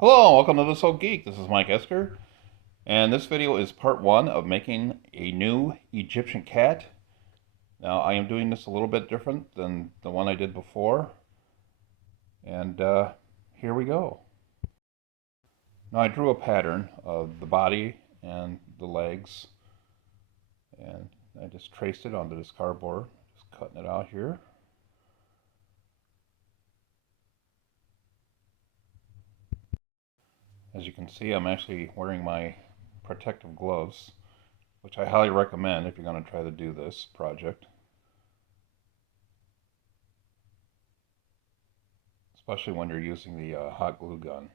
Hello, welcome to This Old Geek. This is Mike Esker, and this video is part one of making a new Egyptian cat. Now, I am doing this a little bit different than the one I did before, and here we go. Now, I drew a pattern of the body and the legs, and I just traced it onto this cardboard, just cutting it out here. As you can see, I'm actually wearing my protective gloves, which I highly recommend if you're going to try to do this project, especially when you're using the hot glue gun.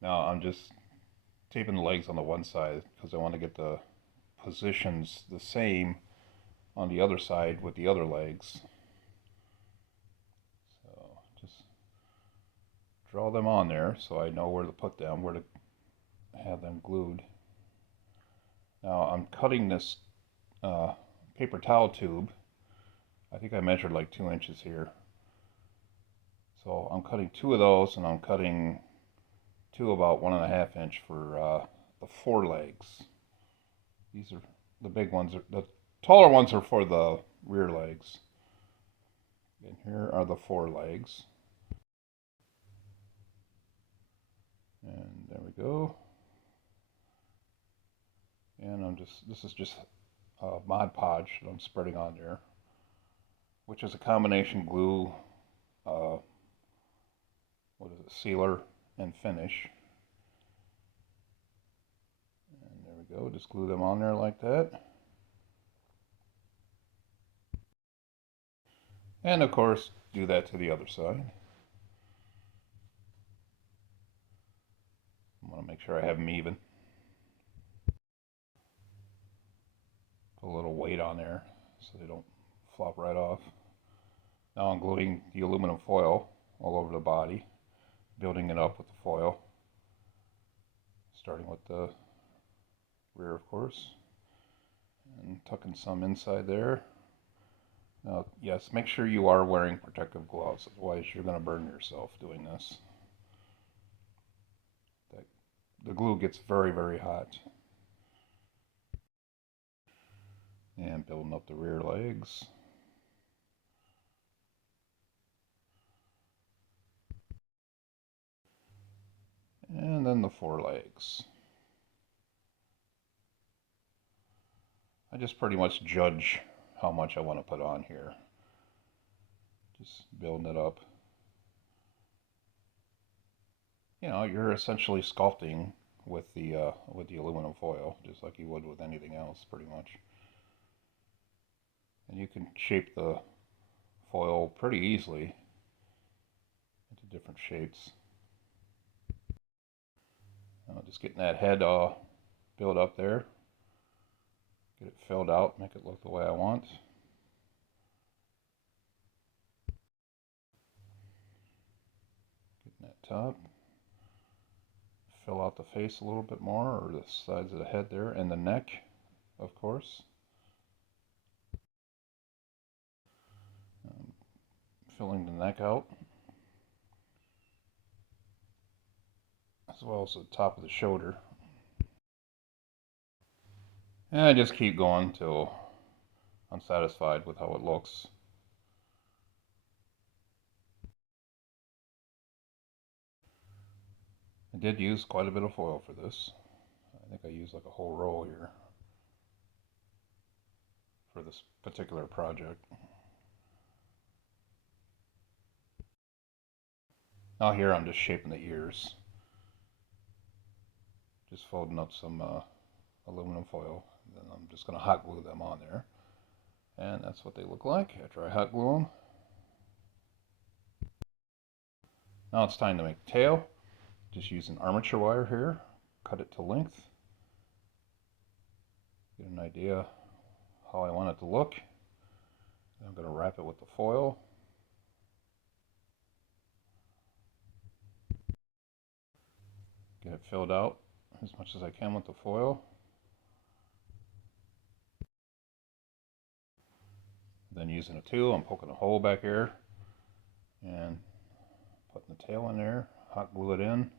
Now I'm just taping the legs on the one side because I want to get the positions the same on the other side with the other legs. So just draw them on there so I know where to put them, where to have them glued. Now I'm cutting this paper towel tube. I think I measured like 2 inches here. So I'm cutting two of those, and I'm cutting two about 1.5 inch for the forelegs. These are the big ones. The taller ones are for the rear legs. And here are the forelegs. And there we go. And this is just Mod Podge that I'm spreading on there, which is a combination glue, sealer and finish. And there we go, just glue them on there like that. And of course, do that to the other side. I want to make sure I have them even. Put a little weight on there so they don't flop right off. Now I'm gluing the aluminum foil all over the body, building it up with the foil, starting with the rear, of course, and tucking some inside there. Now, yes, make sure you are wearing protective gloves, otherwise you're going to burn yourself doing this. The glue gets very, very hot. And building up the rear legs. And then the forelegs. I just pretty much judge how much I want to put on here. Just building it up. You know, you're essentially sculpting with the aluminum foil, just like you would with anything else, pretty much. And you can shape the foil pretty easily into different shapes. Just getting that head built up there. Get it filled out, make it look the way I want. Getting that top. Fill out the face a little bit more, or the sides of the head there, and the neck, of course. Filling the neck out, as well as the top of the shoulder. And I just keep going till I'm satisfied with how it looks. I did use quite a bit of foil for this. I think I used like a whole roll here for this particular project. Now here I'm just shaping the ears. Just folding up some aluminum foil. Then I'm just going to hot glue them on there. And that's what they look like after I hot glue them. Now it's time to make the tail. Just use an armature wire here. Cut it to length. Get an idea how I want it to look. I'm going to wrap it with the foil. Get it filled out as much as I can with the foil. Then using a tool, I'm poking a hole back here and putting the tail in there, hot glue it in.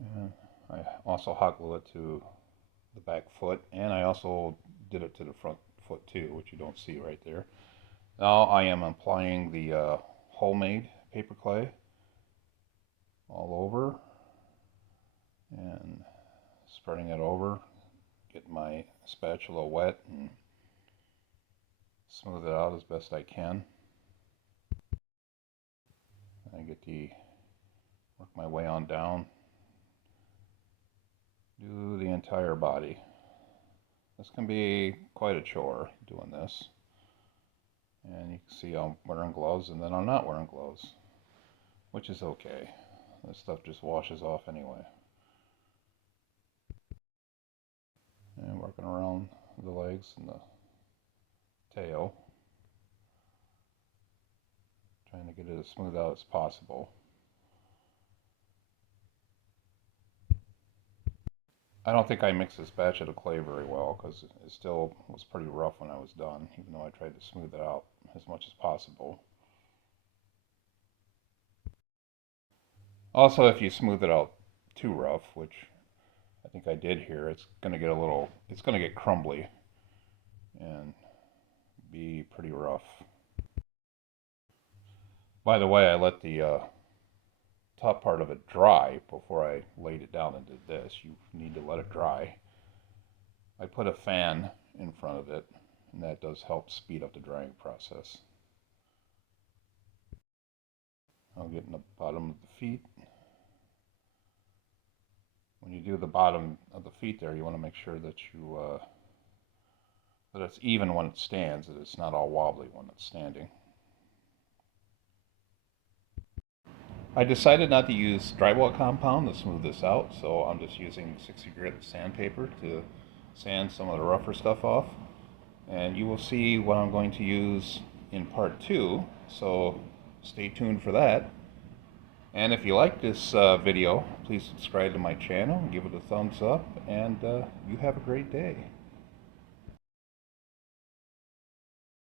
And I also hot glue it to the back foot, and I also did it to the front foot too, which you don't see right there. Now I am applying the homemade paper clay all over and spreading it over. Get my spatula wet and smooth it out as best I can. I work my way on down, do the entire body. This can be quite a chore doing this. And you can see I'm wearing gloves and then I'm not wearing gloves, which is okay. This stuff just washes off anyway. And working around the legs and the tail, trying to get it as smooth out as possible. I don't think I mixed the spatula clay very well because it still was pretty rough when I was done, even though I tried to smooth it out as much as possible. Also, if you smooth it out too rough, which I think I did here, it's going to get crumbly and be pretty rough. By the way, I let the top part of it dry before I laid it down and did this. You need to let it dry. I put a fan in front of it, and that does help speed up the drying process. I'll get in the bottom of the feet. When you do the bottom of the feet there, you want to make sure that that it's even when it stands, that it's not all wobbly when it's standing. I decided not to use drywall compound to smooth this out, so I'm just using 60 grit sandpaper to sand some of the rougher stuff off. And you will see what I'm going to use in part 2, so stay tuned for that. And if you like this video, please subscribe to my channel, give it a thumbs up, and you have a great day.